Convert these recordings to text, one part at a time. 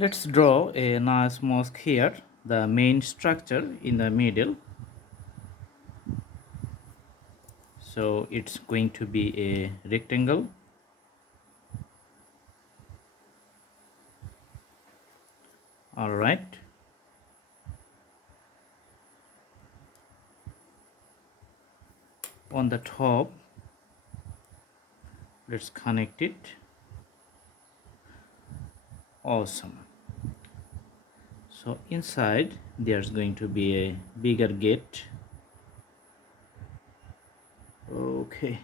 Let's draw a nice mosque here, the main structure in the middle. So it's going to be a rectangle. All right. On the top, let's connect it. Awesome. So inside there's going to be a bigger gate. Okay.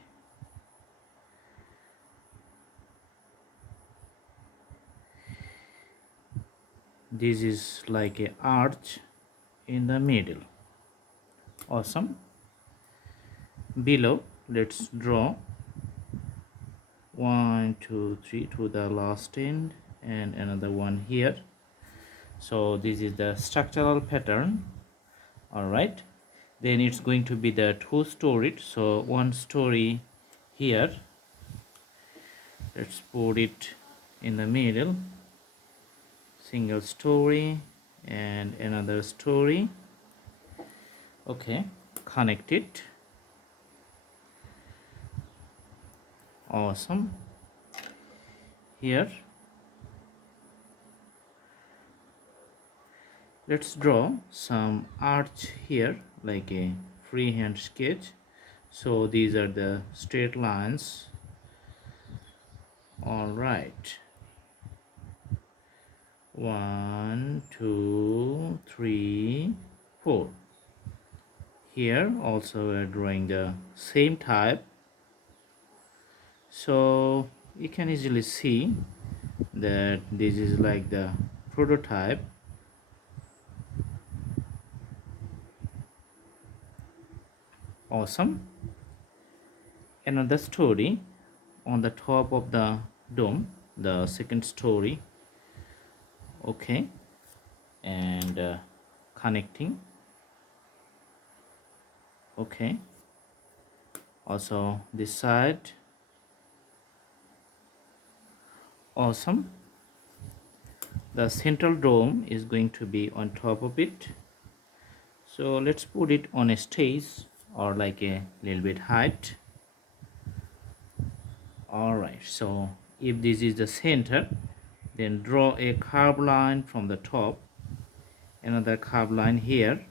This is like a arch in the middle. Awesome. Below, let's draw 1 2 3 to the last end and another one here. So this is the structural pattern. All right, then it's going to be the two-storied, so one story here. Let's put it in the middle, single story and another story. Okay, connect it. Awesome. Here let's draw some arch here, like a freehand sketch. So these are the straight lines. All right, 1 2 3 4. Here also we are drawing the same type, so you can easily see that this is like the prototype. Awesome. Another story on the top of the dome, the second story. Okay, and connecting. Okay, also this side. Awesome. The central dome is going to be on top of it, so let's put it on a stage or like a little bit height. All right, so if this is the center, then draw a curved line from the top, another curved line here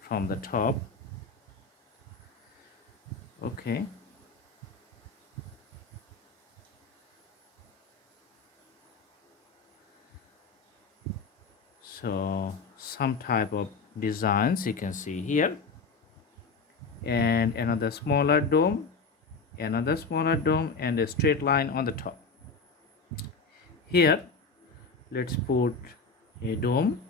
from the top. Okay, so some type of designs you can see here, and another smaller dome, another smaller dome, and a straight line on the top. Here let's put a dome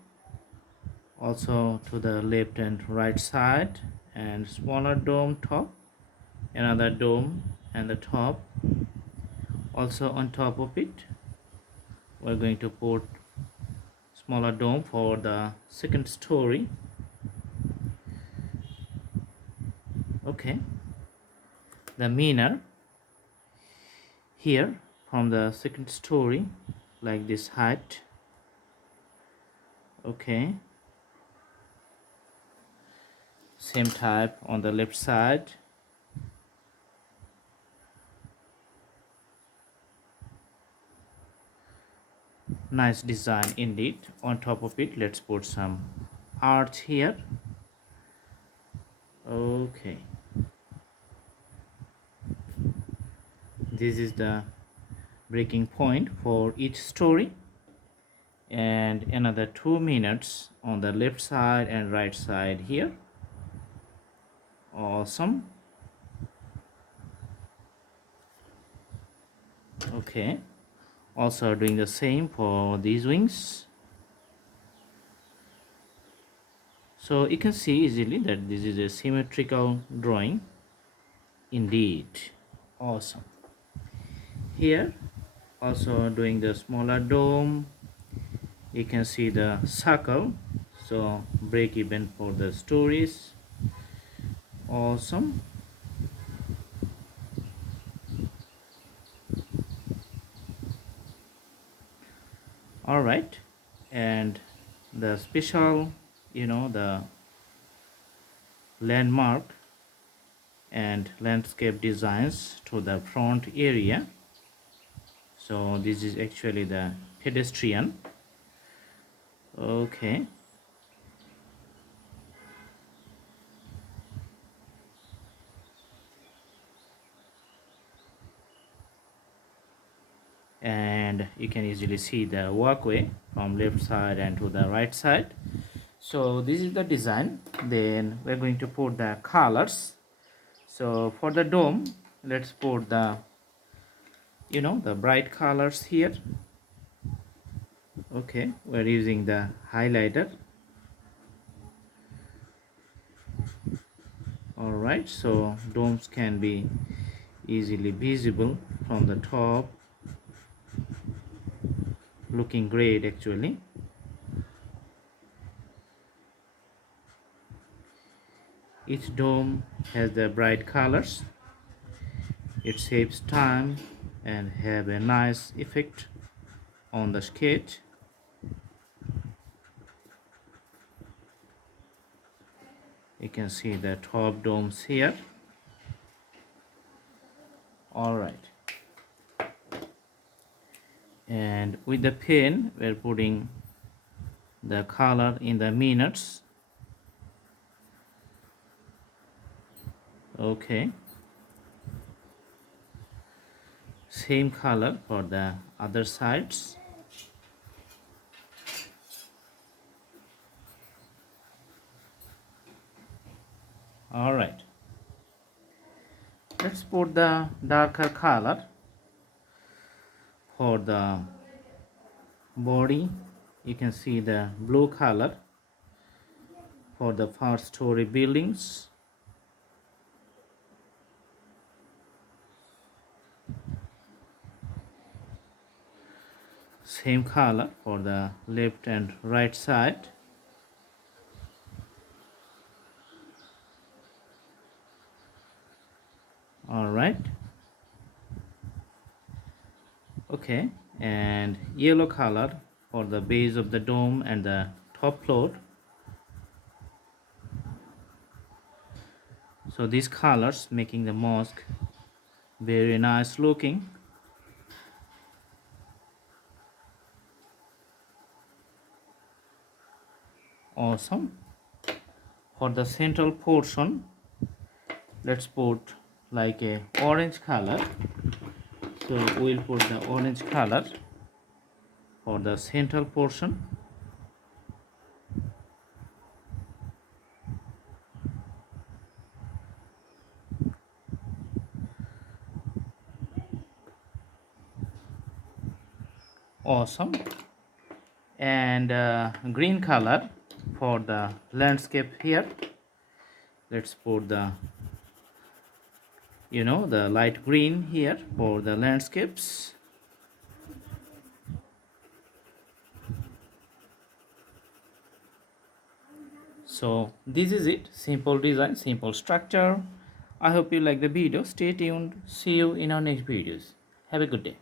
also to the left and right side, and smaller dome top, another dome and the top. Also on top of it we're going to put smaller dome for the second story. Okay, the minor here from the second story, like this height. Okay, same type on the left side. Nice design indeed. On top of it let's put some arch here. Okay, this is the breaking point for each story, and another 2 minutes on the left side and right side here. Awesome. Okay, also doing the same for these wings. So you can see easily that this is a symmetrical drawing indeed. Awesome. Here also doing the smaller dome, you can see the circle, so break even for the stories. Awesome. All right, and the special, the landmark and landscape designs to the front area. So this is actually the pedestrian. Okay, and you can easily see the walkway from left side and to the right side. So this is the design. Then we're going to put the colors. So for the dome, let's put the the bright colors here. Okay, we're using the highlighter. All right, so domes can be easily visible from the top, looking great actually. Each dome has the bright colors. It saves time and have a nice effect on the sketch. You can see the top domes here. All right, and with the pen we're putting the color in the minutes. Okay, same color for the other sides. All right, let's put the darker color for the body. You can see the blue color for the first story buildings. Same color for the left and right side. All right, okay, and yellow color for the base of the dome and the top floor. So these colors making the mosque very nice looking. Awesome. For the central portion, let's put like a orange color. So we'll put the orange color for the central portion. Awesome. And green color for the landscape here. Let's put the the light green here for the landscapes. So this is it, simple design, simple structure. I hope you like the video. Stay tuned, see you in our next videos. Have a good day.